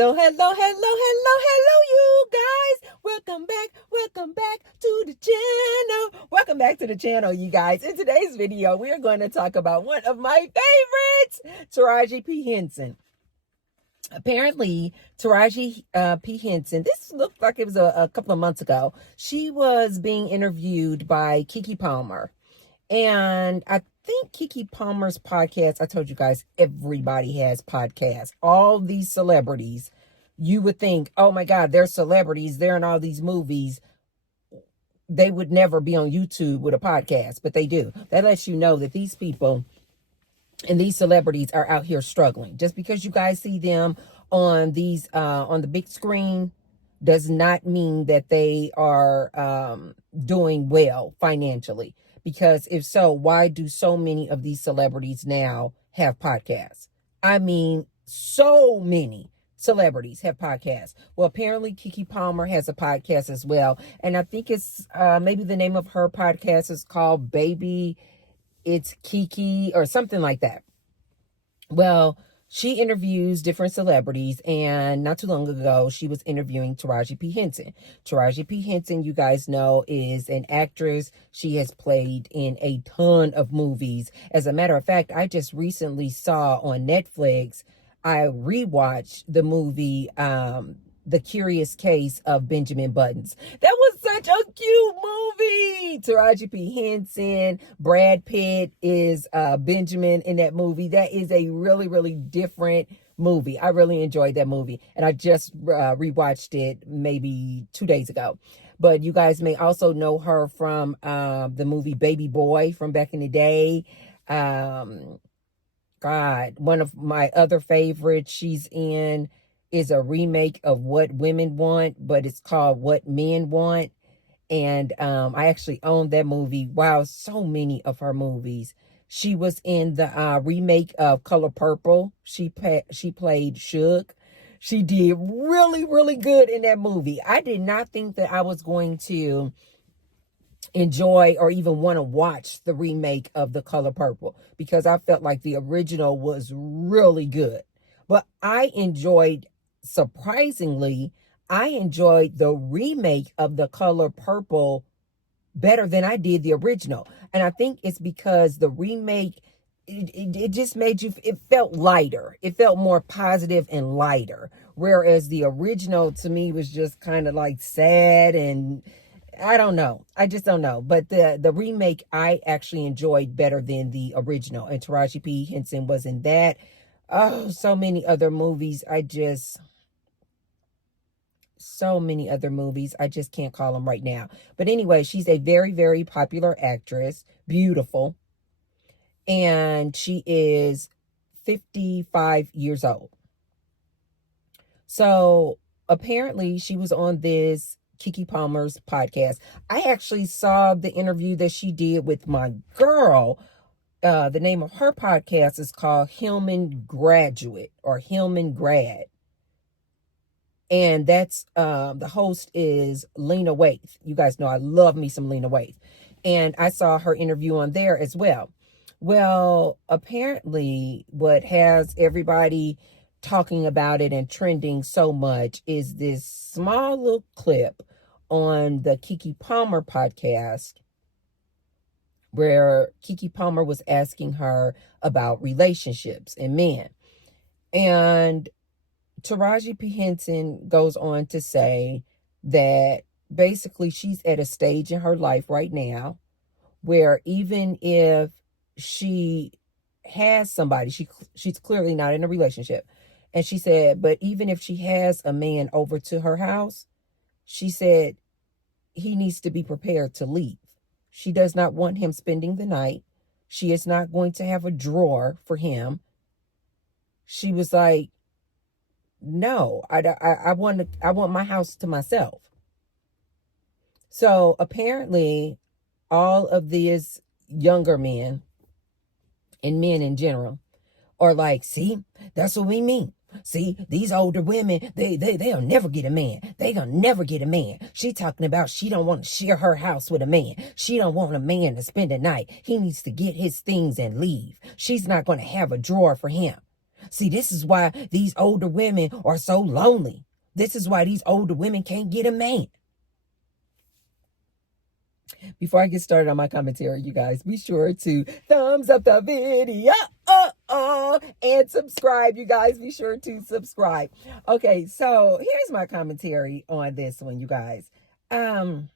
Hello, you guys. Welcome back to the channel. Welcome back to the channel, you guys. In today's video, we are going to talk about one of my favorites, Taraji P. Henson. Apparently, Taraji P. Henson, this looked like it was a couple of months ago. She was being interviewed by Keke Palmer. And I think Keke Palmer's podcast, I told you guys, everybody has podcasts. All these celebrities, you would think, oh my God, they're celebrities. They're in all these movies. They would never be on YouTube with a podcast, but they do. That lets you know that these people and these celebrities are out here struggling. Just because you guys see them on these on the big screen does not mean that they are doing well financially. Because if so, why do so many of these celebrities now have podcasts? I mean, so many celebrities have podcasts. Well, apparently Keke Palmer has a podcast as well. And I think it's maybe the name of her podcast is called Baby It's Keke or something like that. Well, she interviews different celebrities, and not too long ago, she was interviewing Taraji P. Henson. Taraji P. Henson, you guys know, is an actress. She has played in a ton of movies. As a matter of fact, I just recently saw on Netflix, I rewatched the movie, The Curious Case of Benjamin Buttons. That was such a cute movie. Taraji P. Henson, Brad Pitt is Benjamin in that movie. That is a really, really different movie. I really enjoyed that movie. And I just rewatched it maybe 2 days ago. But you guys may also know her from the movie Baby Boy from back in the day. God, one of my other favorites she's in is a remake of What Women Want, but it's called What Men Want. And I actually own that movie. Wow, so many of her movies. She was in the remake of Color Purple. She played Shook. She did really, really good in that movie. I did not think that I was going to enjoy or even want to watch the remake of The Color Purple because I felt like the original was really good. But surprisingly, I enjoyed the remake of The Color Purple better than I did the original. And I think it's because the remake, it just made you, it felt lighter. It felt more positive and lighter. Whereas the original to me was just kind of like sad and I don't know. I just don't know. But the remake I actually enjoyed better than the original. And Taraji P. Henson was in that. Oh, so many other movies. So many other movies. I just can't call them right now. But anyway, she's a very, very popular actress. Beautiful. And she is 55 years old. So apparently she was on this Keke Palmer's podcast. I actually saw the interview that she did with my girl. The name of her podcast is called Hillman Graduate or Hillman Grad. And that's the host is Lena Waithe. You guys know I love me some Lena Waithe. And I saw her interview on there as well. Well, apparently what has everybody talking about it and trending so much is this small little clip on the Keke Palmer podcast where Keke Palmer was asking her about relationships and men. And Taraji P. Henson goes on to say that basically she's at a stage in her life right now where even if she has somebody, she's clearly not in a relationship. And she said, but even if she has a man over to her house, she said he needs to be prepared to leave. She does not want him spending the night. She is not going to have a drawer for him. She was like, no, I want my house to myself. So apparently all of these younger men and men in general are like, see, that's what we mean. See, these older women, they'll never get a man. They gonna never get a man. She talking about she don't want to share her house with a man. She don't want a man to spend a night. He needs to get his things and leave. She's not going to have a drawer for him. See, this is why these older women are so lonely. This is why these older women can't get a man. Before I get started on my commentary, you guys, be sure to thumbs up the video and subscribe. You guys, be sure to subscribe. Okay, so here's my commentary on this one, you guys. I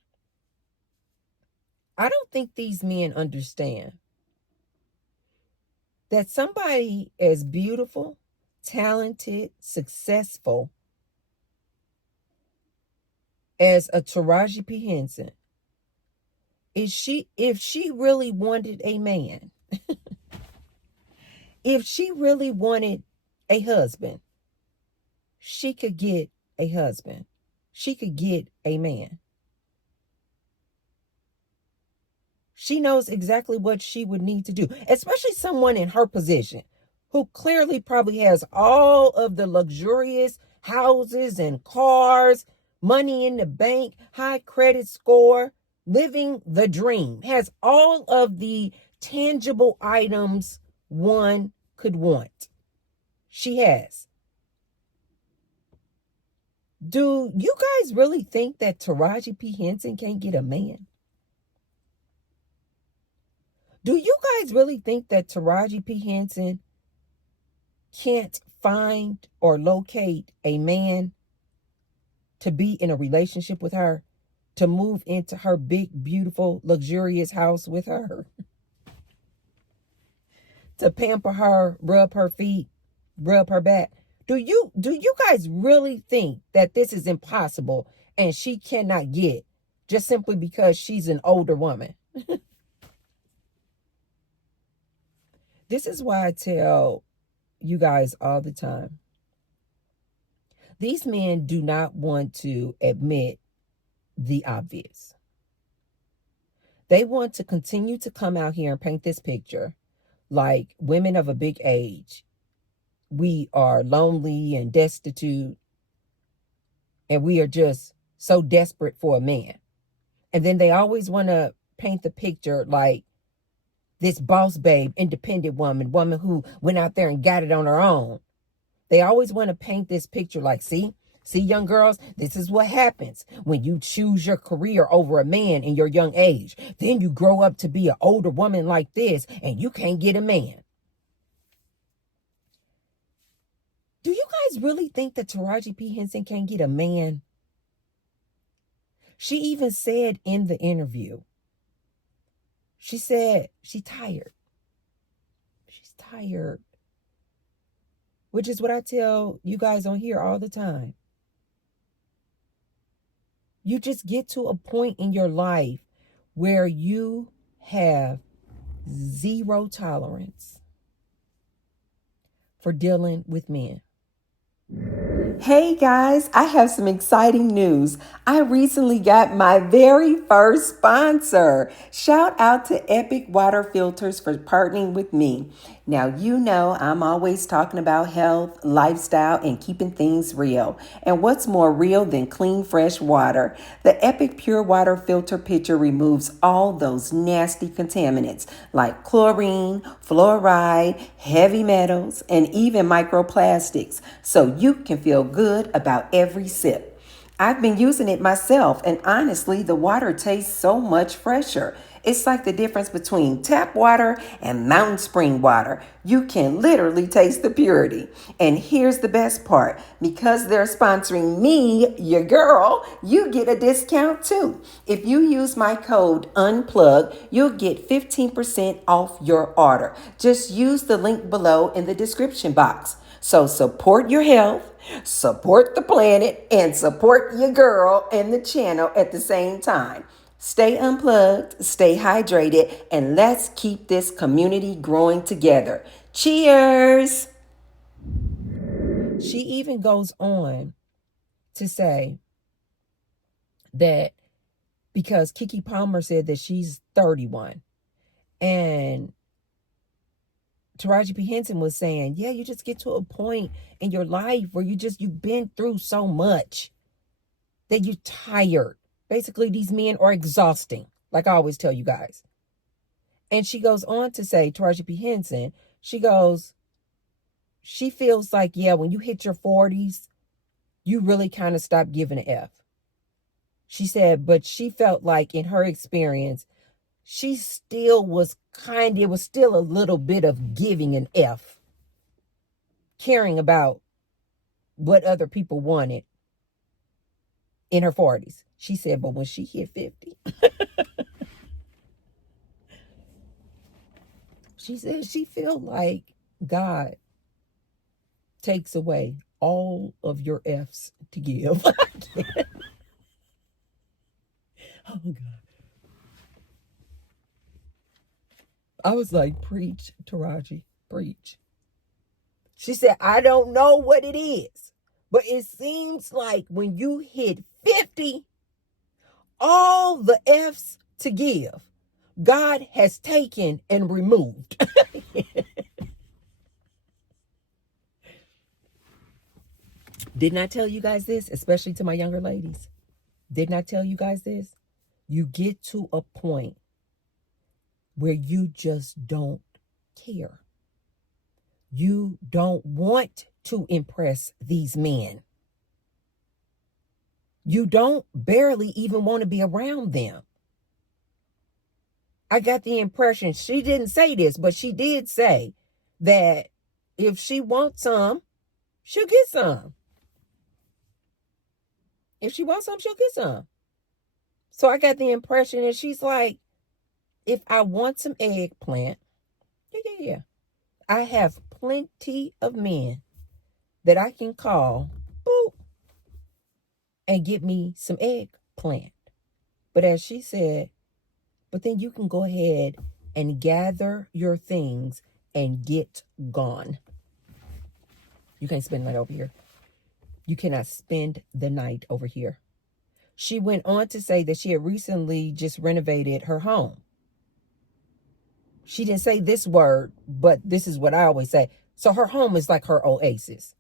don't think these men understand that somebody as beautiful, talented, successful as a Taraji P. Henson, if she really wanted a man, if she really wanted a husband, she could get a husband. She could get a man. She knows exactly what she would need to do, especially someone in her position who clearly probably has all of the luxurious houses and cars, money in the bank, high credit score, living the dream, has all of the tangible items one could want. She has. Do you guys really think that Taraji P. Henson can't get a man? Do you guys really think that Taraji P. Henson can't find or locate a man to be in a relationship with her, to move into her big, beautiful, luxurious house with her, to pamper her, rub her feet, rub her back? Do you guys really think that this is impossible and she cannot get just simply because she's an older woman? This is why I tell you guys all the time. These men do not want to admit the obvious. They want to continue to come out here and paint this picture like women of a big age, we are lonely and destitute, and we are just so desperate for a man. And then they always want to paint the picture like this boss babe, independent woman who went out there and got it on her own. They always want to paint this picture like, see, young girls, this is what happens when you choose your career over a man in your young age. Then you grow up to be an older woman like this and you can't get a man. Do you guys really think that Taraji P. Henson can't get a man? She even said in the interview, she said she's tired. She's tired. Which is what I tell you guys on here all the time. You just get to a point in your life where you have zero tolerance for dealing with men. Hey guys, I have some exciting news. I recently got my very first sponsor. Shout out to Epic Water Filters for partnering with me. Now, you know I'm always talking about health, lifestyle, and keeping things real. And what's more real than clean, fresh water? The Epic Pure Water Filter Pitcher removes all those nasty contaminants like chlorine, fluoride, heavy metals, and even microplastics, so you can feel good about every sip. I've been using it myself, and honestly, the water tastes so much fresher. It's like the difference between tap water and mountain spring water. You can literally taste the purity. And here's the best part. Because they're sponsoring me, your girl, you get a discount too. If you use my code UNPLUG, you'll get 15% off your order. Just use the link below in the description box. So support your health, support the planet, and support your girl and the channel at the same time. Stay unplugged, stay hydrated, and let's keep this community growing together. Cheers! She even goes on to say that because Keke Palmer said that she's 31, and Taraji P. Henson was saying, yeah, you just get to a point in your life where you've been through so much that you're tired. Basically, these men are exhausting, like I always tell you guys. And she goes on to say, Taraji P. Henson, she goes, she feels like, yeah, when you hit your 40s, you really kind of stop giving an F. She said, but she felt like in her experience, she still was it was still a little bit of giving an F, caring about what other people wanted in her 40s. She said, but when she hit 50, she said she felt like God takes away all of your F's to give. Oh, God. I was like, preach, Taraji, preach. She said, I don't know what it is, but it seems like when you hit 50, all the F's to give, God has taken and removed. Didn't I tell you guys this, especially to my younger ladies? Didn't I tell you guys this? You get to a point where you just don't care. You don't want to impress these men. You don't barely even want to be around them. I got the impression, she didn't say this, but she did say that if she wants some, she'll get some. If she wants some, she'll get some. So I got the impression that she's like, if I want some eggplant, yeah. I have plenty of men that I can call, boop, and get me some eggplant. But as she said, but then you can go ahead and gather your things and get gone. You can't spend the night over here. You cannot spend the night over here. She went on to say that she had recently just renovated her home. She didn't say this word, but this is what I always say. So her home is like her oasis.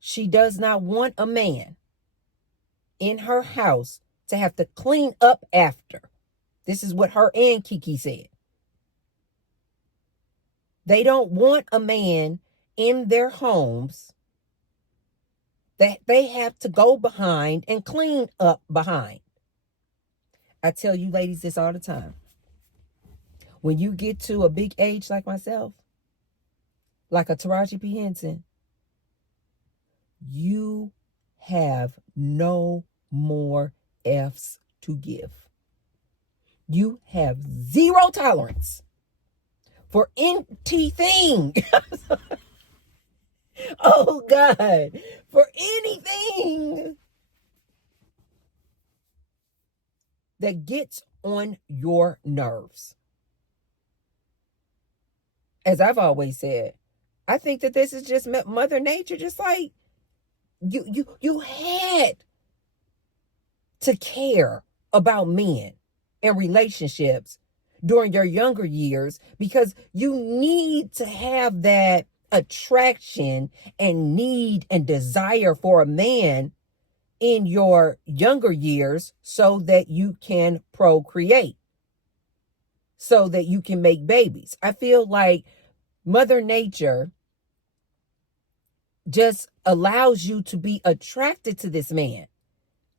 She does not want a man in her house to have to clean up after. This is what her and Kiki said. They don't want a man in their homes that they have to go behind and clean up behind. I tell you ladies this all the time. When you get to a big age like myself, like a Taraji P. Henson, you have no more F's to give. You have zero tolerance for anything. Oh, God. For anything that gets on your nerves. As I've always said, I think that this is just Mother Nature, just like you had to care about men and relationships during your younger years because you need to have that attraction and need and desire for a man in your younger years so that you can procreate, so that you can make babies. I feel like Mother Nature just allows you to be attracted to this man.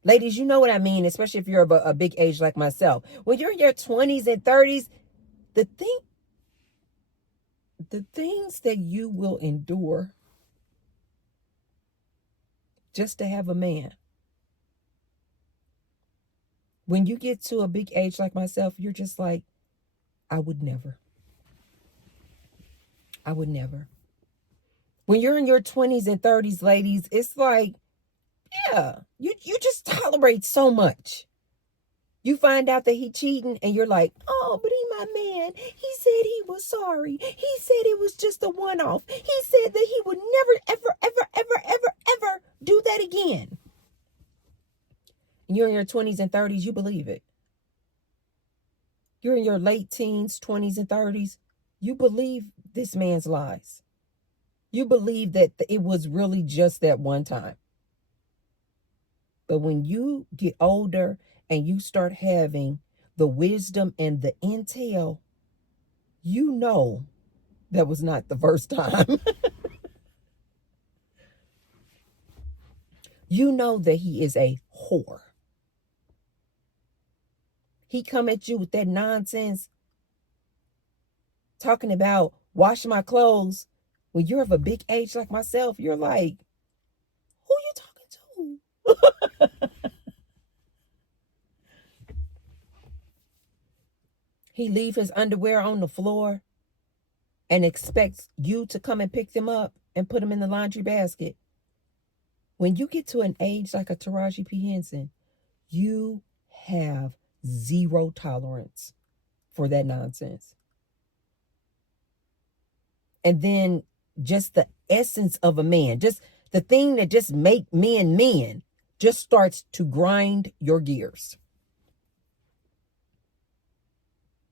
Ladies, you know what I mean, especially if you're of a big age like myself. When you're in your 20s and 30s, the things that you will endure just to have a man. When you get to a big age like myself, you're just like, I would never. I would never. When you're in your 20s and 30s, ladies, it's like, yeah, you just tolerate so much. You find out that he cheating and you're like, oh, but he my man. He said he was sorry. He said it was just a one-off. He said that he would never, ever, ever, ever, ever, ever do that again. And you're in your 20s and 30s, you believe it. You're in your late teens, 20s and 30s, you believe this man's lies. You believe that it was really just that one time. But when you get older and you start having the wisdom and the intel, you know that was not the first time. you know that he is a whore. He come at you with that nonsense, talking about wash my clothes. When you're of a big age like myself, you're like, who you talking to? He leave his underwear on the floor and expects you to come and pick them up and put them in the laundry basket. When you get to an age like a Taraji P. Henson, you have zero tolerance for that nonsense. And then just the essence of a man, just the thing that just make men, just starts to grind your gears.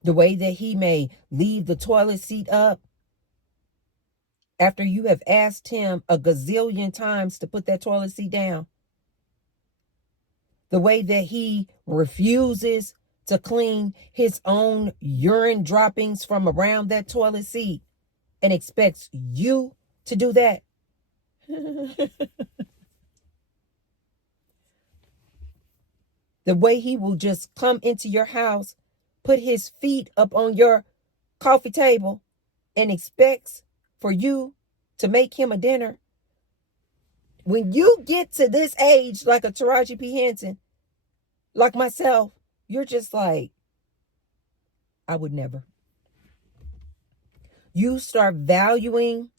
The way that he may leave the toilet seat up after you have asked him a gazillion times to put that toilet seat down. The way that he refuses to clean his own urine droppings from around that toilet seat and expects you to do that. The way he will just come into your house, put his feet up on your coffee table and expects for you to make him a dinner. When you get to this age, like a Taraji P. Henson, like myself, you're just like, I would never. You start valuing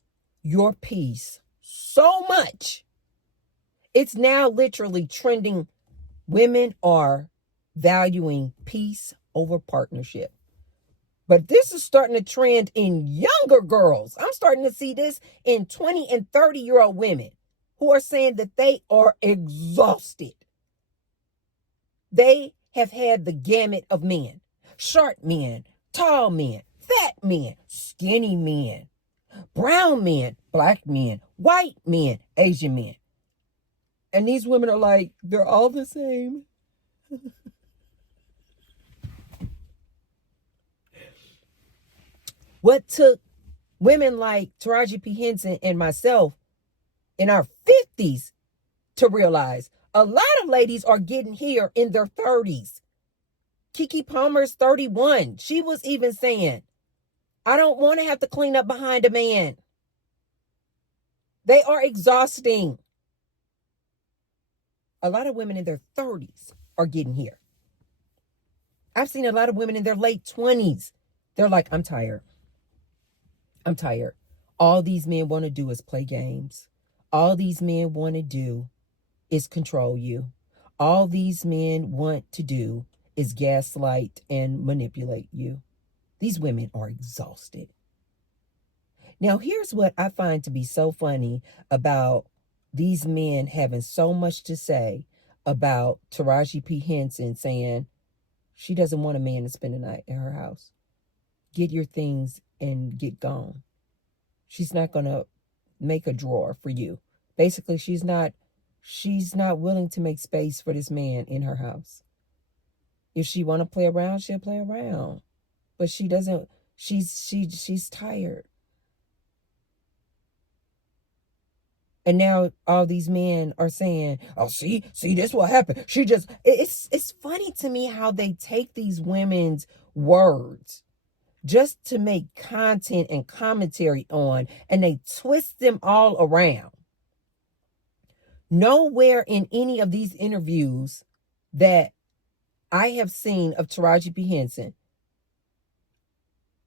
your peace so much. It's now literally trending. Women are valuing peace over partnership. But this is starting to trend in younger girls. I'm starting to see this in 20 and 30-year-old women who are saying that they are exhausted. They have had the gamut of men. Short men, tall men, fat men, skinny men, brown men, black men, white men, Asian men. And these women are like, they're all the same. What took women like Taraji P. Henson and myself in our 50s to realize a lot of ladies are getting here in their 30s. Keke Palmer's 31. She was even saying, I don't want to have to clean up behind a man. They are exhausting. A lot of women in their 30s are getting here. I've seen a lot of women in their late 20s. They're like, I'm tired. I'm tired. All these men want to do is play games. All these men want to do is control you. All these men want to do is gaslight and manipulate you. These women are exhausted. Now, here's what I find to be so funny about these men having so much to say about Taraji P. Henson saying she doesn't want a man to spend the night in her house. Get your things and get gone. She's not going to make a drawer for you. Basically, she's not willing to make space for this man in her house. If she want to play around, she'll play around. But she doesn't, she's tired. And now all these men are saying, oh, see, this what happened. It's funny to me how they take these women's words just to make content and commentary on, and they twist them all around. Nowhere in any of these interviews that I have seen of Taraji P. Henson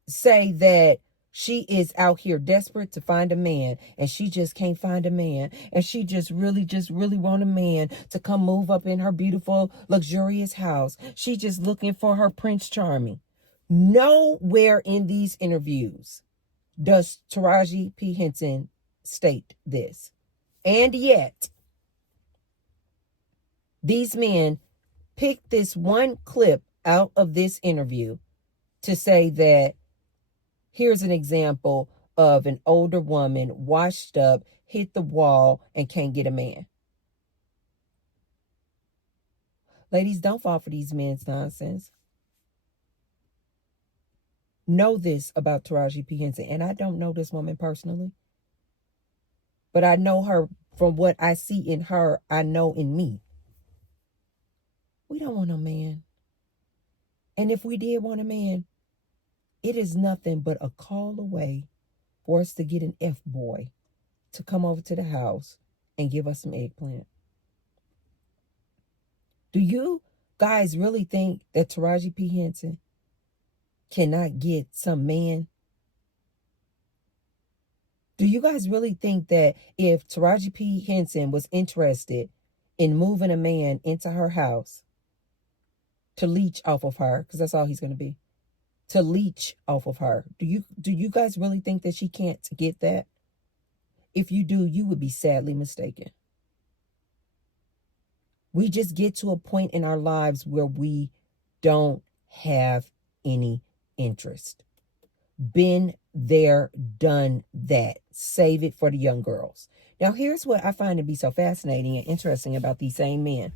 say that she is out here desperate to find a man and she just can't find a man. And she just really want a man to come move up in her beautiful, luxurious house. She just looking for her Prince Charming. Nowhere in these interviews does Taraji P. Henson state this. And yet, these men picked this one clip out of this interview to say that here's an example of an older woman washed up, hit the wall, and can't get a man. Ladies, don't fall for these men's nonsense. Know this about Taraji P. Henson, and I don't know this woman personally. but I know her from what I see in her, I know in me. We don't want a man. And if we did want a man, it is nothing but a call away for us to get an F-boy to come over to the house and give us some eggplant. Do you guys really think that Taraji P. Henson cannot get some man? Do you guys really think that if Taraji P. Henson was interested in moving a man into her house to leech off of her, because that's all he's going to be, to leech off of her, do you guys really think that she can't get that? If you do, you would be sadly mistaken. We just get to a point in our lives where we don't have any interest. Been there, done that. Save it for the young girls. Now, here's what I find to be so fascinating and interesting about these same men.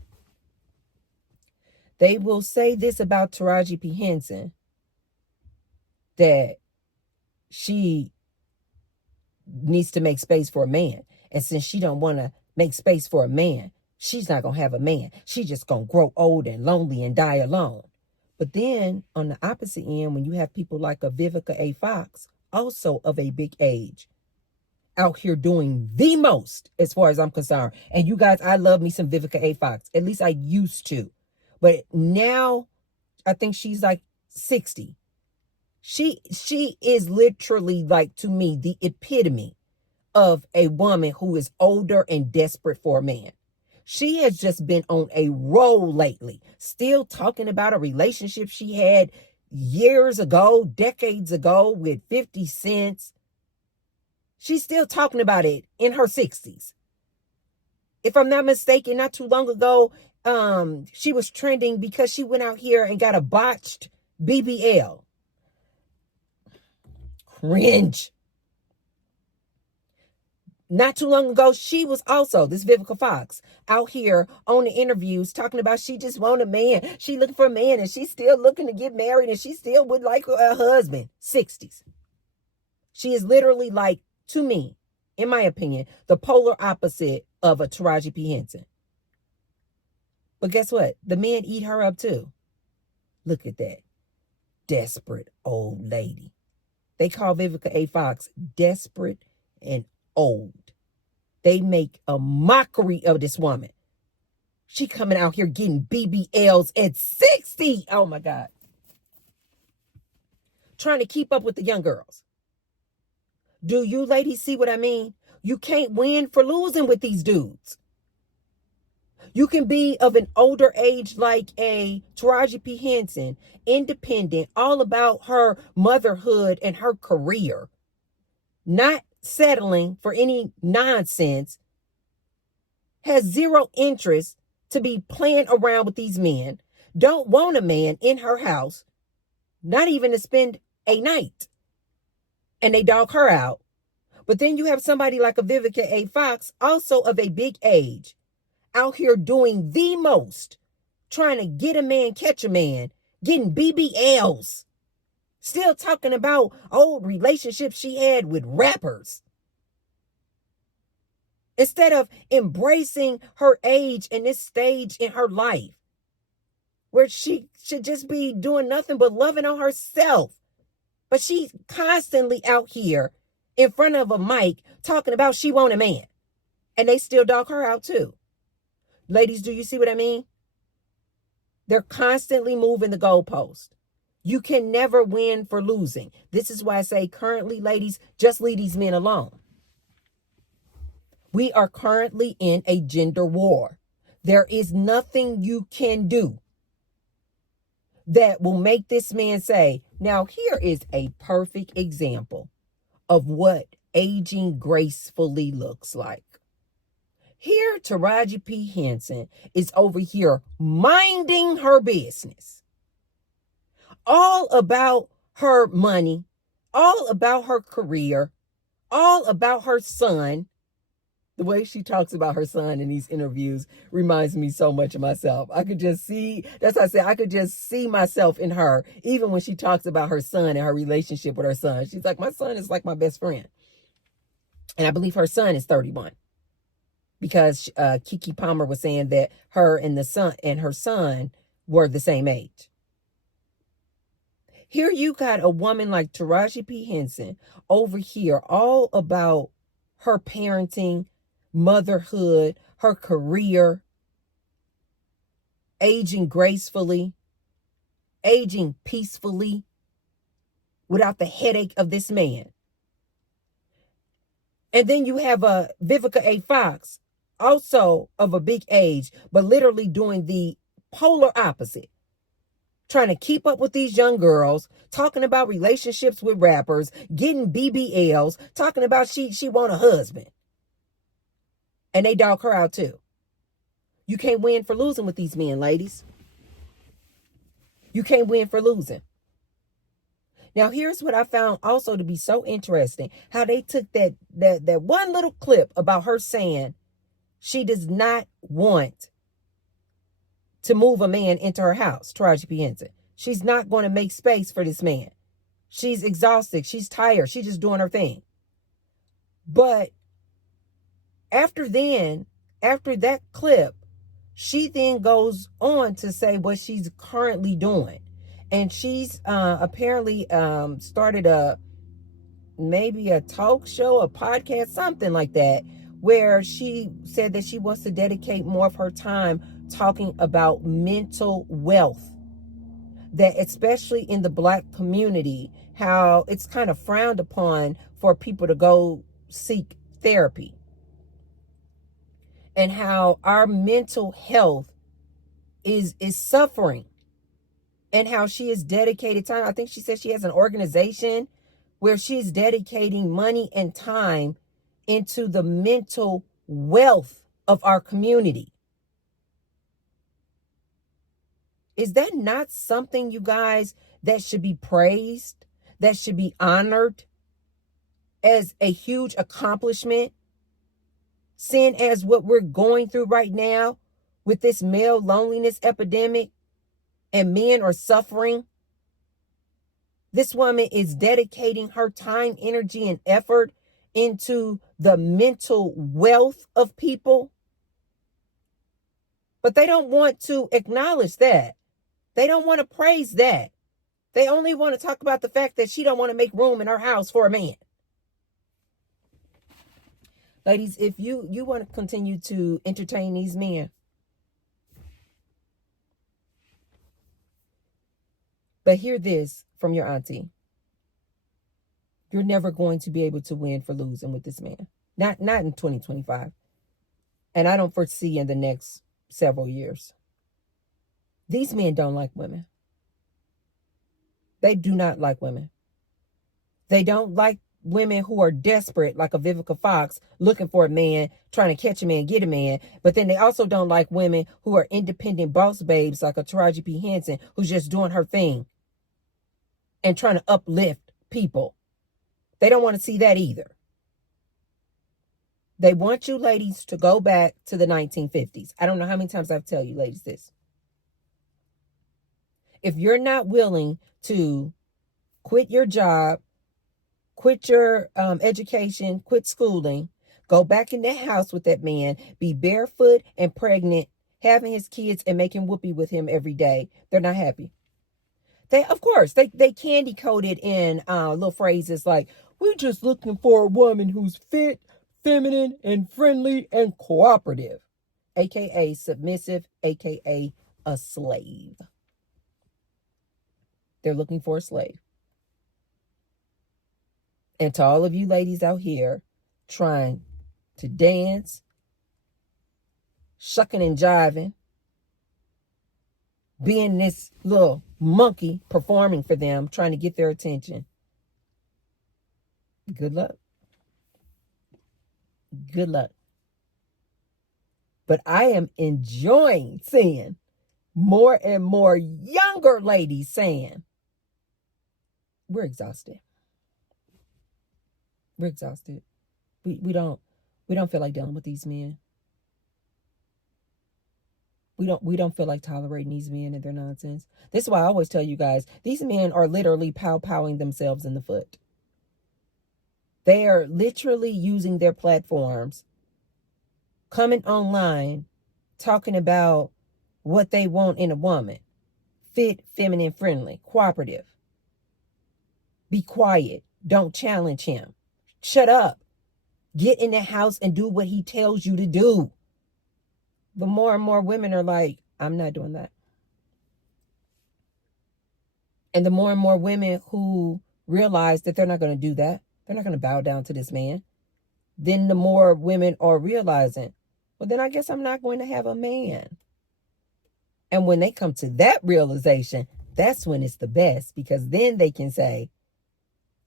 They will say this about Taraji P. Henson, that she needs to make space for a man. And since she don't want to make space for a man, she's not going to have a man. She's just going to grow old and lonely and die alone. But then on the opposite end, when you have people like a Vivica A. Fox, also of a big age, out here doing the most as far as I'm concerned. And you guys, I love me some Vivica A. Fox. At least I used to. But now I think she's like 60. She is literally, like, to me, the epitome of a woman who is older and desperate for a man. She has just been on a roll lately, still talking about a relationship she had years ago, decades ago with 50 Cent. She's still talking about it in her 60s. If I'm not mistaken, not too long ago, she was trending because she went out here and got a botched BBL. Cringe. Not too long ago, she was also, this Vivica Fox, out here on the interviews talking about she just want a man. She looking for a man and she's still looking to get married and she still would like a husband. 60s. She is literally, like, to me, in my opinion, the polar opposite of a Taraji P. Henson. But guess what? The men eat her up too. Look at that. Desperate old lady. They call Vivica A. Fox desperate and old. They make a mockery of this woman. She coming out here getting BBLs at 60. Oh my God. Trying to keep up with the young girls. Do you ladies see what I mean? You can't win for losing with these dudes. You can be of an older age like a Taraji P. Henson, independent, all about her motherhood and her career, not settling for any nonsense, has zero interest to be playing around with these men, don't want a man in her house, not even to spend a night, and they dog her out. But then you have somebody like a Vivica A. Fox, also of a big age, out here doing the most, trying to get a man, catch a man, getting BBLs, still talking about old relationships she had with rappers. Instead of embracing her age and this stage in her life, where she should just be doing nothing but loving on herself. But she's constantly out here in front of a mic talking about she want a man. And they still dog her out too. Ladies, do you see what I mean? They're constantly moving the goalpost. You can never win for losing. This is why I say currently, ladies, just leave these men alone. We are currently in a gender war. There is nothing you can do that will make this man say, now here is a perfect example of what aging gracefully looks like. Here, Taraji P. Henson is over here minding her business. All about her money, all about her career, all about her son. The way she talks about her son in these interviews reminds me so much of myself. I could just see, that's why I said I could just see myself in her, even when she talks about her son and her relationship with her son. She's like, my son is like my best friend. And I believe her son is 31, because Keke Palmer was saying that her and her son were the same age. Here you got a woman like Taraji P. Henson over here, all about her parenting, motherhood, her career, aging gracefully, aging peacefully, without the headache of this man. And then you have a Vivica A. Fox, also of a big age, but literally doing the polar opposite. Trying to keep up with these young girls, talking about relationships with rappers, getting BBLs, talking about she want a husband. And they dog her out too. You can't win for losing with these men, ladies. You can't win for losing. Now, here's what I found also to be so interesting. How they took that one little clip about her saying she does not want to move a man into her house, Taraji P. Henson. She's not going to make space for this man. She's exhausted. She's tired. She's just doing her thing. But after that clip, she then goes on to say what she's currently doing. And she's apparently started maybe a talk show, a podcast, something like that, where she said that she wants to dedicate more of her time talking about mental wealth. That especially in the Black community, how it's kind of frowned upon for people to go seek therapy. And how our mental health is suffering. And how she has dedicated time. I think she said she has an organization where she's dedicating money and time into the mental wealth of our community. Is that not something, you guys, that should be praised, that should be honored as a huge accomplishment? Seeing as what we're going through right now with this male loneliness epidemic, and men are suffering. This woman is dedicating her time, energy, and effort into the mental wealth of people. But they don't want to acknowledge that. They don't want to praise that. They only want to talk about the fact that she don't want to make room in her house for a man. Ladies, if you want to continue to entertain these men, but hear this from your auntie. You're never going to be able to win for losing with this man. Not in 2025. And I don't foresee in the next several years. These men don't like women. They do not like women. They don't like women who are desperate, like a Vivica Fox, looking for a man, trying to catch a man, get a man. But then they also don't like women who are independent boss babes, like a Taraji P. Henson, who's just doing her thing and trying to uplift people. They don't want to see that either. They want you ladies to go back to the 1950s. I don't know how many times I've tell you ladies this. If you're not willing to quit your job, quit your education, quit schooling, go back in that house with that man, be barefoot and pregnant, having his kids and making whoopee with him every day, they're not happy. Of course, they candy coated in little phrases like, we're just looking for a woman who's fit, feminine, and friendly and cooperative, aka submissive, aka a slave. They're looking for a slave. And to all of you ladies out here trying to dance, shucking and jiving, being this little monkey performing for them, trying to get their attention, good luck. Good luck. But I am enjoying seeing more and more younger ladies saying, we're exhausted. We're exhausted. We don't feel like dealing with these men. We don't feel like tolerating these men and their nonsense. This is why I always tell you guys, these men are literally pow-powing themselves in the foot. They are literally using their platforms, coming online, talking about what they want in a woman. Fit, feminine, friendly, cooperative. Be quiet. Don't challenge him. Shut up. Get in the house and do what he tells you to do. The more and more women are like, I'm not doing that. And the more and more women who realize that they're not going to do that, they're not going to bow down to this man, then the more women are realizing, well, then I guess I'm not going to have a man. And when they come to that realization, that's when it's the best, because then they can say,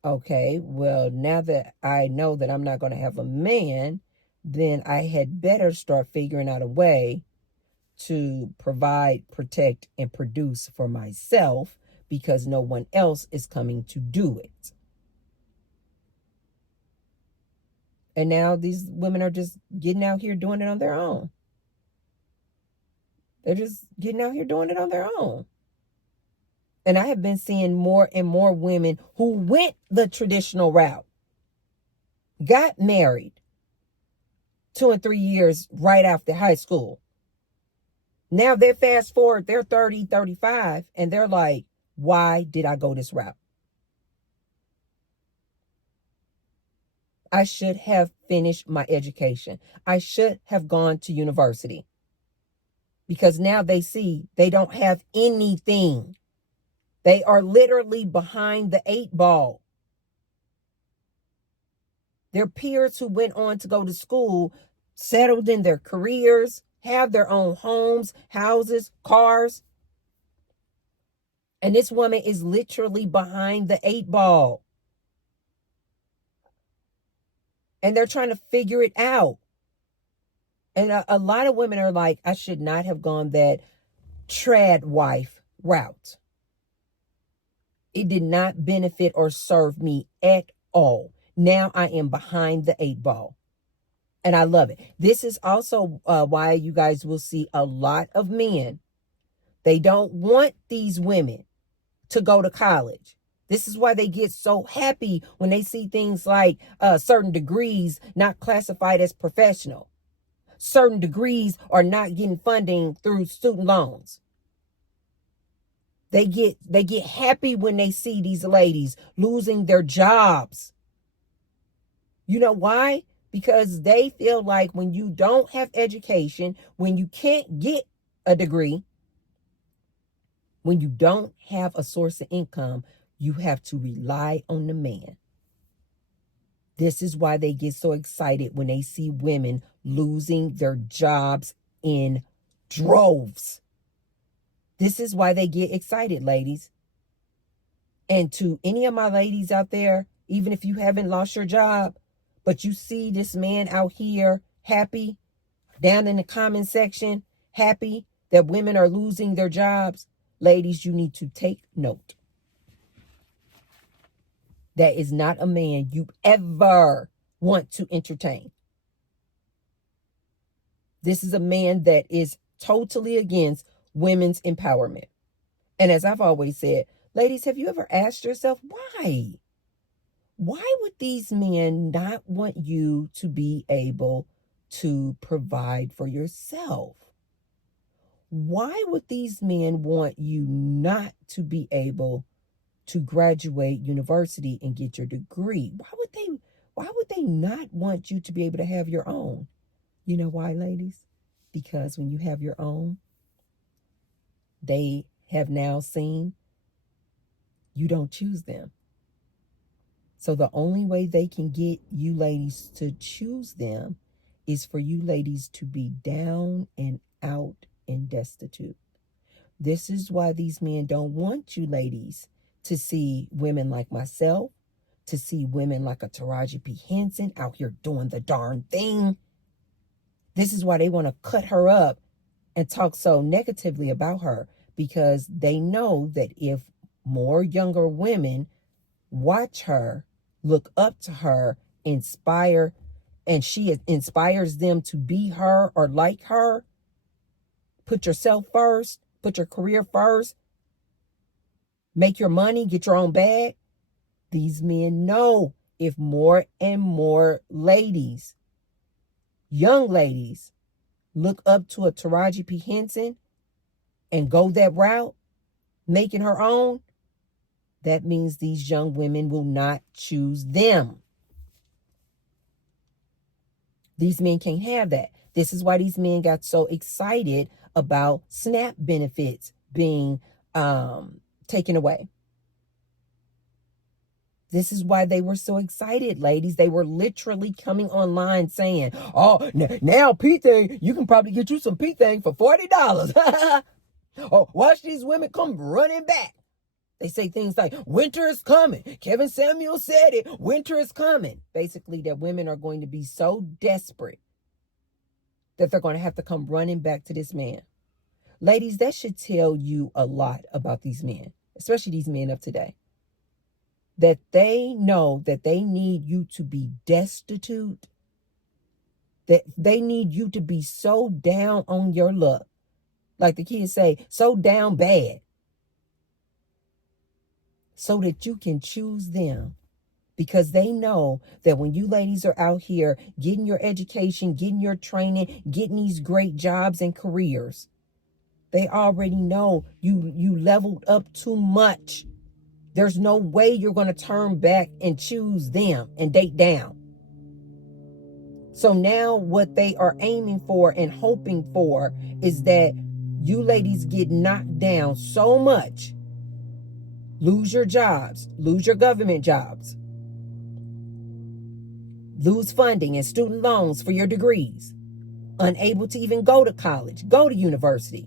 okay, well, now that I know that I'm not going to have a man, then I had better start figuring out a way to provide, protect, and produce for myself, because no one else is coming to do it. And now these women are just getting out here doing it on their own. They're just getting out here doing it on their own. And I have been seeing more and more women who went the traditional route, got married 2 and 3 years right after high school. Now they're fast forward, they're 30, 35, and they're like, why did I go this route? I should have finished my education. I should have gone to university. Because now they see they don't have anything. They are literally behind the 8 ball. Their peers who went on to go to school, settled in their careers, have their own homes, houses, cars. And this woman is literally behind the 8 ball. And they're trying to figure it out. And a lot of women are like, I should not have gone that trad wife route. It did not benefit or serve me at all. Now I am behind the 8 ball. And I love it. This is also why you guys will see a lot of men. They don't want these women to go to college. This is why they get so happy when they see things like certain degrees not classified as professional. Certain degrees are not getting funding through student loans. They get happy when they see these ladies losing their jobs. You know why? Because they feel like when you don't have education, when you can't get a degree, when you don't have a source of income, you have to rely on the man. This is why they get so excited when they see women losing their jobs in droves. This is why they get excited, ladies. And to any of my ladies out there, even if you haven't lost your job, but you see this man out here happy, down in the comment section, happy that women are losing their jobs, ladies, you need to take note. That is not a man you ever want to entertain. This is a man that is totally against women's empowerment. And as I've always said, ladies, have you ever asked yourself why? Why would these men not want you to be able to provide for yourself? Why would these men want you not to be able to graduate university and get your degree? Why would they not want you to be able to have your own? You know why, ladies? Because when you have your own, they have now seen you don't choose them. So the only way they can get you ladies to choose them is for you ladies to be down and out and destitute. This is why these men don't want you ladies to see women like myself, to see women like a Taraji P. Henson out here doing the darn thing. This is why they want to cut her up and talk so negatively about her, because they know that if more younger women watch her, look up to her, inspire, and she inspires them to be her or like her, put yourself first, put your career first, make your money, get your own bag. These men know if more and more ladies, young ladies, look up to a Taraji P. Henson and go that route, making her own, that means these young women will not choose them. These men can't have that. This is why these men got so excited about SNAP benefits being taken away. This is why they were so excited, ladies. They were literally coming online saying, oh, now P-Thing, you can probably get you some P-Thing for $40. Oh, watch these women come running back. They say things like, winter is coming. Kevin Samuel said it. Winter is coming. Basically, that women are going to be so desperate that they're going to have to come running back to this man. Ladies, that should tell you a lot about these men, especially these men of today. That they know that they need you to be destitute. That they need you to be so down on your luck. Like the kids say, so down bad. So that you can choose them, because they know that when you ladies are out here getting your education, getting your training, getting these great jobs and careers, they already know you leveled up too much. There's no way you're going to turn back and choose them and date down. So now what they are aiming for and hoping for is that you ladies get knocked down so much, lose your jobs, lose your government jobs, lose funding and student loans for your degrees, unable to even go to college, go to university,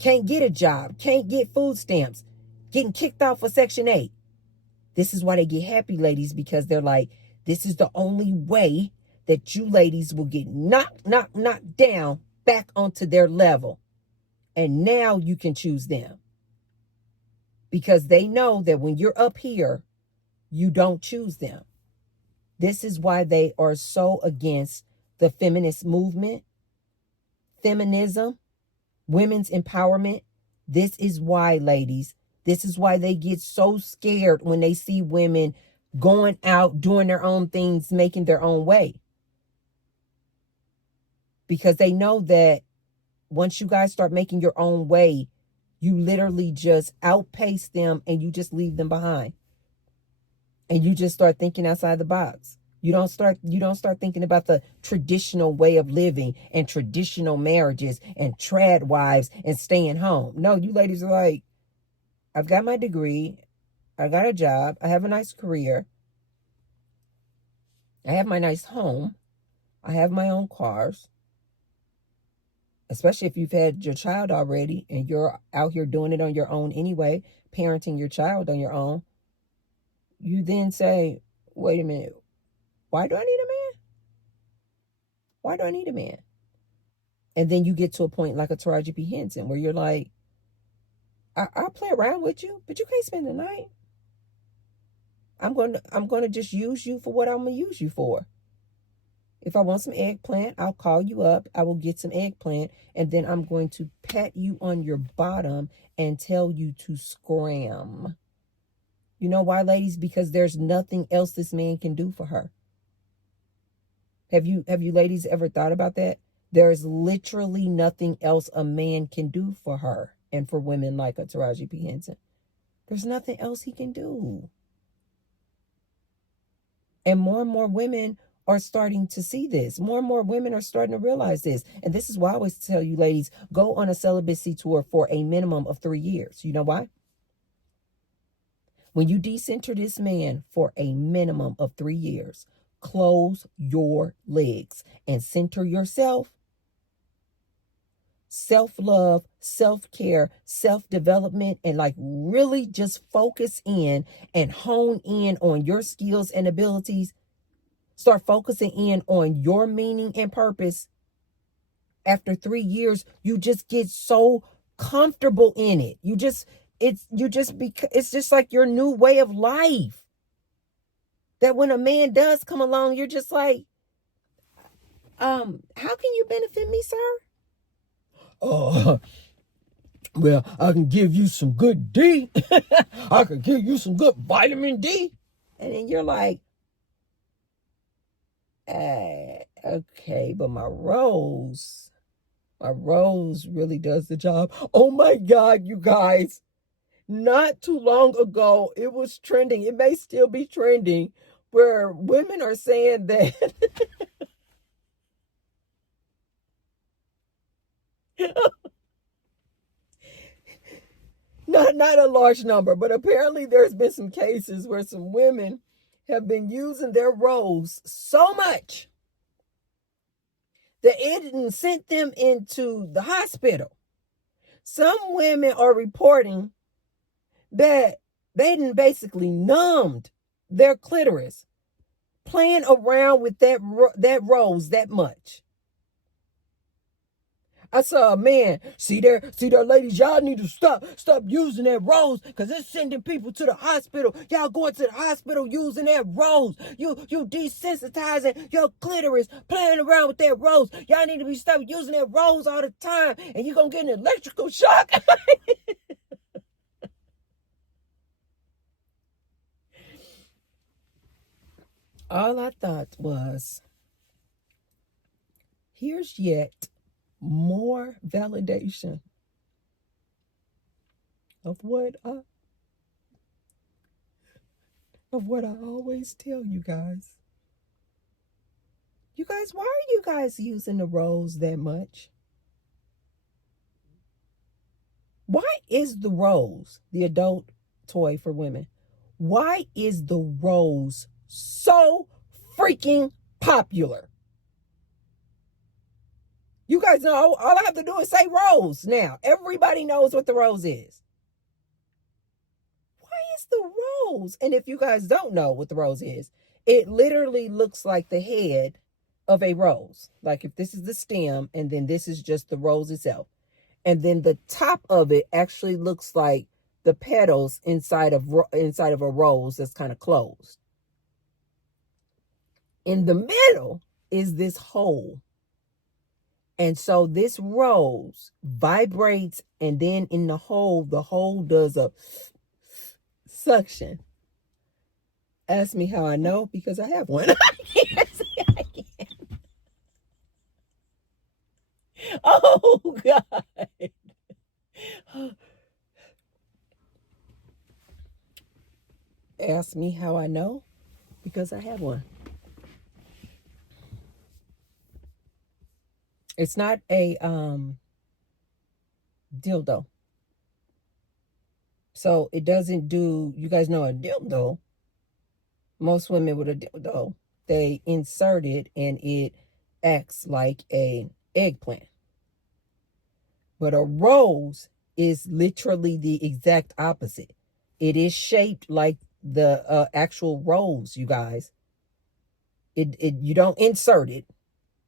can't get a job, can't get food stamps, getting kicked off for Section 8. This is why they get happy, ladies, because they're like, this is the only way that you ladies will get knocked down back onto their level. And now you can choose them. Because they know that when you're up here, you don't choose them. This is why they are so against the feminist movement, feminism, women's empowerment. This is why, ladies, this is why they get so scared when they see women going out, doing their own things, making their own way. Because they know that once you guys start making your own way, you literally just outpace them and you just leave them behind. And you just start thinking outside the box. You don't start thinking about the traditional way of living and traditional marriages and trad wives and staying home. No, you ladies are like, I've got my degree. I got a job. I have a nice career. I have my nice home. I have my own cars. Especially if you've had your child already and you're out here doing it on your own anyway, parenting your child on your own. You then say, wait a minute, why do I need a man? Why do I need a man? And then you get to a point like a Taraji P. Henson where you're like, I'll play around with you, but you can't spend the night. I'm going to just use you for what I'm going to use you for. If I want some eggplant, I'll call you up. I will get some eggplant, and then I'm going to pat you on your bottom and tell you to scram. You know why, ladies? Because there's nothing else this man can do for her. Have you ladies ever thought about that? There's literally nothing else a man can do for her and for women like a Taraji P. Henson. There's nothing else he can do. And more women are starting to see this. More and more women are starting to realize this. And this is why I always tell you, ladies, go on a celibacy tour for a minimum of 3 years. You know why? When you decenter this man for a minimum of 3 years, close your legs and center yourself. Self-love, self-care, self-development, and like really just focus in and hone in on your skills and abilities. Start focusing in on your meaning and purpose. After 3 years, you just get so comfortable in it. It's just like your new way of life. That when a man does come along, you're just like, how can you benefit me, sir? Oh, well, I can give you some good D. I can give you some good vitamin D. And then you're like, okay, but my rose really does the job. Oh my God, you guys. Not too long ago, it was trending. It may still be trending, where women are saying that not a large number, but apparently there's been some cases where some women have been using their rose so much that it didn't sent them into the hospital. Some women are reporting that they didn't basically numbed their clitoris playing around with that rose that much. I saw a man, see there, ladies, y'all need to stop using that rose, because it's sending people to the hospital. Y'all going to the hospital using that rose. You desensitizing your clitoris, playing around with that rose. Y'all need to be stop using that rose all the time, and you're going to get an electrical shock. All I thought was, here's yet more validation of what I always tell you guys. You guys, why are you guys using the rose that much? Why is the rose the adult toy for women? Why is the rose so freaking popular? You guys know all I have to do is say rose now. Everybody knows what the rose is. Why is the rose? And if you guys don't know what the rose is, it literally looks like the head of a rose. Like if this is the stem and then this is just the rose itself. And then the top of it actually looks like the petals inside of a rose that's kind of closed. In the middle is this hole. And so this rose vibrates, and then in the hole does a suction. Ask me how I know, because I have one. Yes, I can. Oh God. Ask me how I know, because I have one. It's not a dildo. So it doesn't do, you guys know a dildo. Most women with a dildo, they insert it and it acts like an eggplant. But a rose is literally the exact opposite. It is shaped like the actual rose, you guys. You don't insert it.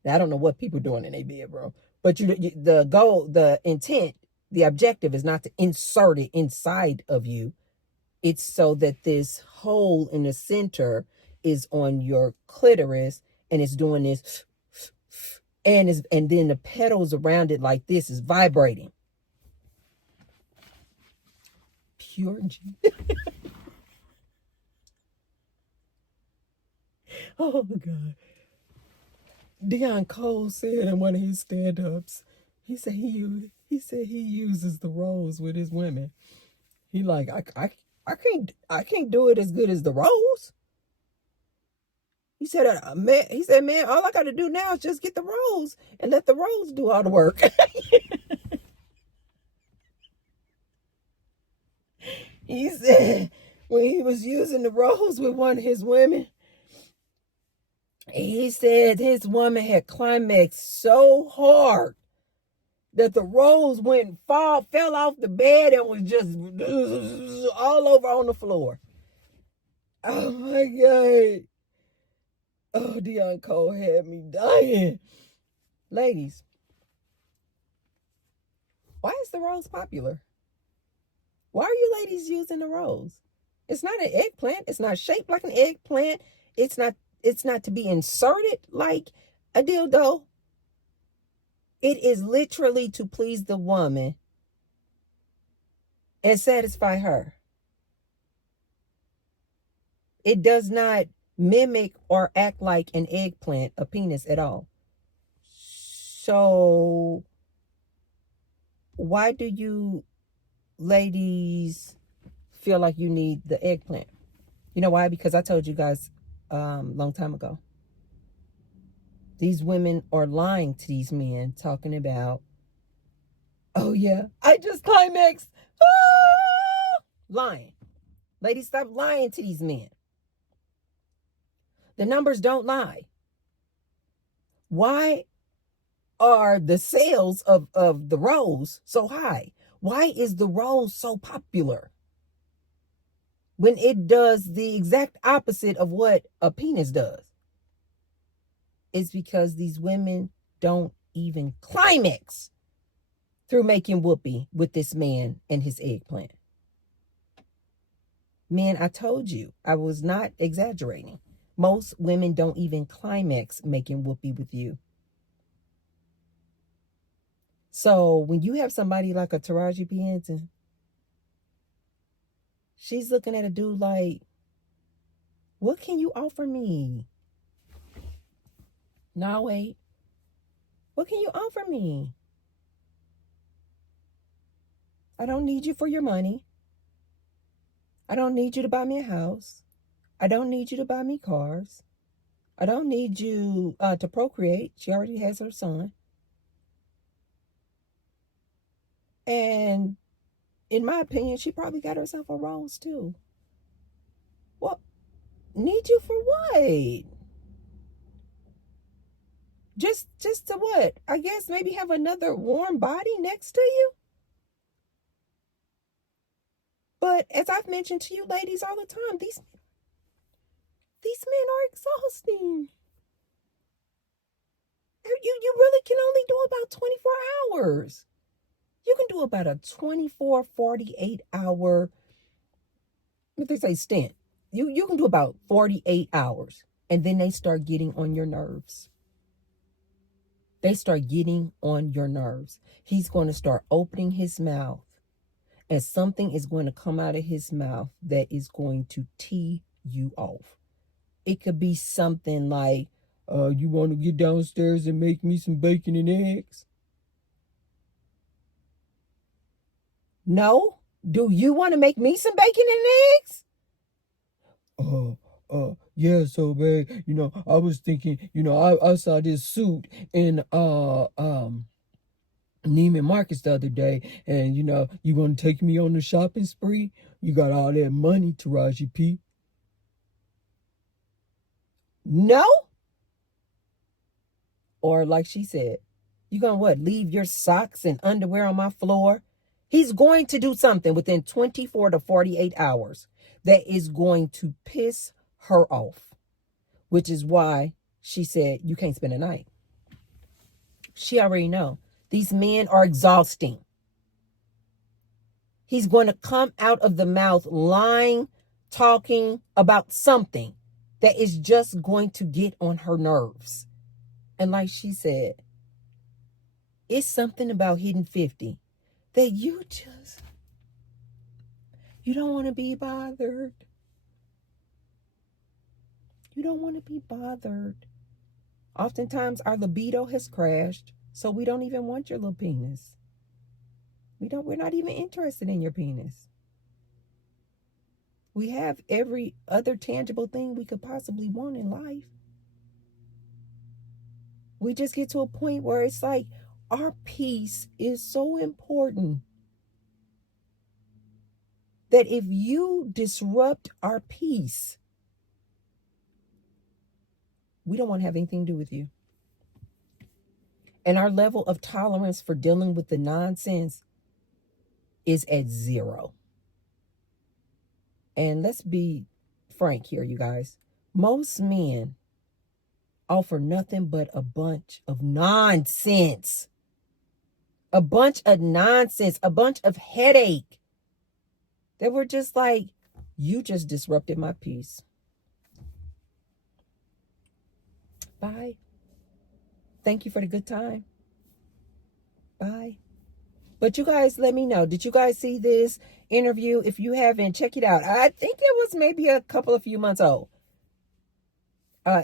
Now, I don't know what people are doing in their bedroom, but the goal, the intent, the objective is not to insert it inside of you. It's so that this hole in the center is on your clitoris, and it's doing this, and then the petals around it like this is vibrating. Pure G. Oh my God. Deion Cole said in one of his stand-ups, he said he uses the rose with his women. He like, I can't do it as good as the rose. He said, man, all I got to do now is just get the rose and let the rose do all the work. He said when he was using the rose with one of his women, he said his woman had climaxed so hard that the rose fell off the bed and was just all over on the floor. Oh my God. Oh, Deion Cole had me dying. Ladies, why is the rose popular? Why are you ladies using the rose? It's not an eggplant. It's not shaped like an eggplant. It's not to be inserted like a dildo. It is literally to please the woman and satisfy her. It does not mimic or act like an eggplant, a penis at all. So why do you ladies feel like you need the eggplant? You know why? Because I told you guys long time ago. These women are lying to these men, talking about, oh yeah, I just climaxed. Ah! Lying. Ladies, stop lying to these men. The numbers don't lie. Why are the sales of the rose so high? Why is the rose so popular when it does the exact opposite of what a penis does? It's because these women don't even climax through making whoopee with this man and his eggplant. Man, I told you, I was not exaggerating. Most women don't even climax making whoopee with you. So when you have somebody like a Taraji P, Henson, she's looking at a dude like, what can you offer me? No, wait. What can you offer me? I don't need you for your money. I don't need you to buy me a house. I don't need you to buy me cars. I don't need you to procreate. She already has her son. And in my opinion, she probably got herself a rose too. Well, need you for what? Just to what? I guess maybe have another warm body next to you. But as I've mentioned to you ladies all the time, these men are exhausting. You really can only do about 24 hours. You can do about a 24, 48 hour, if they say stint. You can do about 48 hours. And then they start getting on your nerves. They start getting on your nerves. He's going to start opening his mouth. And something is going to come out of his mouth that is going to tee you off. It could be something like, you want to get downstairs and make me some bacon and eggs? No? Do you want to make me some bacon and eggs? Yeah, so babe, I was thinking, I saw this suit in Neiman Marcus the other day, and you want to take me on the shopping spree? You got all that money, Taraji P. No? Or like she said, you gonna what? Leave your socks and underwear on my floor? He's going to do something within 24 to 48 hours that is going to piss her off, which is why she said you can't spend a night. She already know. These men are exhausting. He's going to come out of the mouth lying, talking about something that is just going to get on her nerves. And like she said, it's something about hitting 50 that you don't want to be bothered. You don't want to be bothered. Oftentimes our libido has crashed, so we don't even want your little penis. We're not even interested in your penis. We have every other tangible thing we could possibly want in life. We just get to a point where it's like our peace is so important that if you disrupt our peace, we don't want to have anything to do with you. And our level of tolerance for dealing with the nonsense is at zero. And let's be frank here, you guys. Most men offer nothing but a bunch of nonsense. A bunch of nonsense, a bunch of headache. That we're just like, you just disrupted my peace. Bye. Thank you for the good time. Bye. But you guys, let me know. Did you guys see this interview? If you haven't, check it out. I think it was maybe a few months old.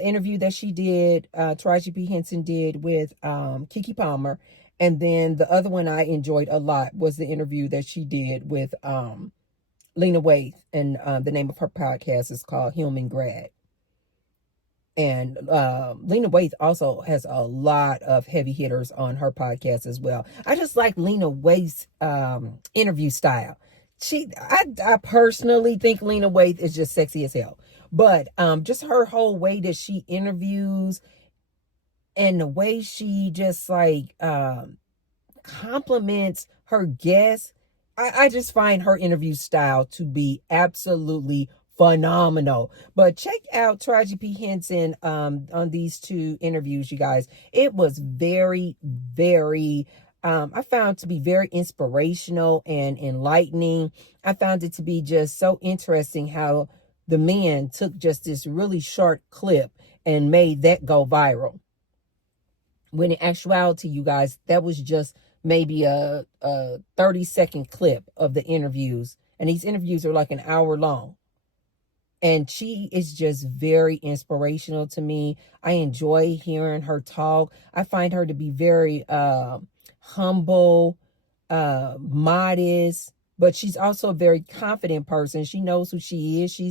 Interview that she did, Taraji P. Henson did with Kiki Palmer. And then the other one I enjoyed a lot was the interview that she did with Lena Waithe. And the name of her podcast is called Human Grad. And Lena Waithe also has a lot of heavy hitters on her podcast as well. I just like Lena Waithe's interview style. I personally think Lena Waithe is just sexy as hell. But just her whole way that she interviews and the way she just like compliments her guests, I just find her interview style to be absolutely phenomenal. But check out Taraji P. Henson on these two interviews, you guys. It was very, very I found to be very inspirational and enlightening. I found it to be just so interesting how the man took just this really short clip and made that go viral. When in actuality, you guys, that was just maybe a 30-second clip of the interviews. And these interviews are like an hour long. And she is just very inspirational to me. I enjoy hearing her talk. I find her to be very humble, modest, but she's also a very confident person. She knows who she is. She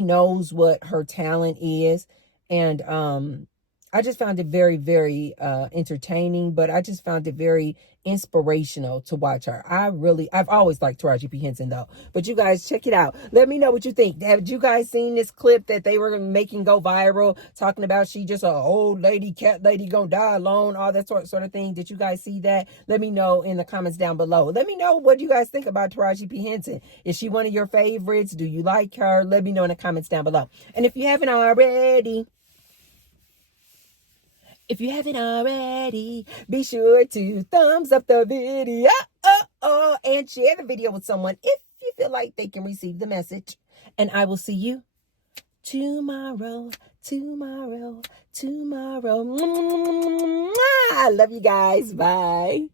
knows what her talent is. And I just found it very, very entertaining, but I just found it very inspirational to watch her. I've always liked Taraji P. Henson though. But you guys check it out. Let me know what you think. Have you guys seen this clip that they were making go viral, talking about she just a old lady, cat lady gonna die alone, all that sort of thing? Did you guys see that? Let me know in the comments down below. Let me know what you guys think about Taraji P. Henson. Is she one of your favorites? Do you like her? Let me know in the comments down below. And if you haven't already, be sure to thumbs up the video and share the video with someone if you feel like they can receive the message. And I will see you tomorrow. I love you guys. Bye.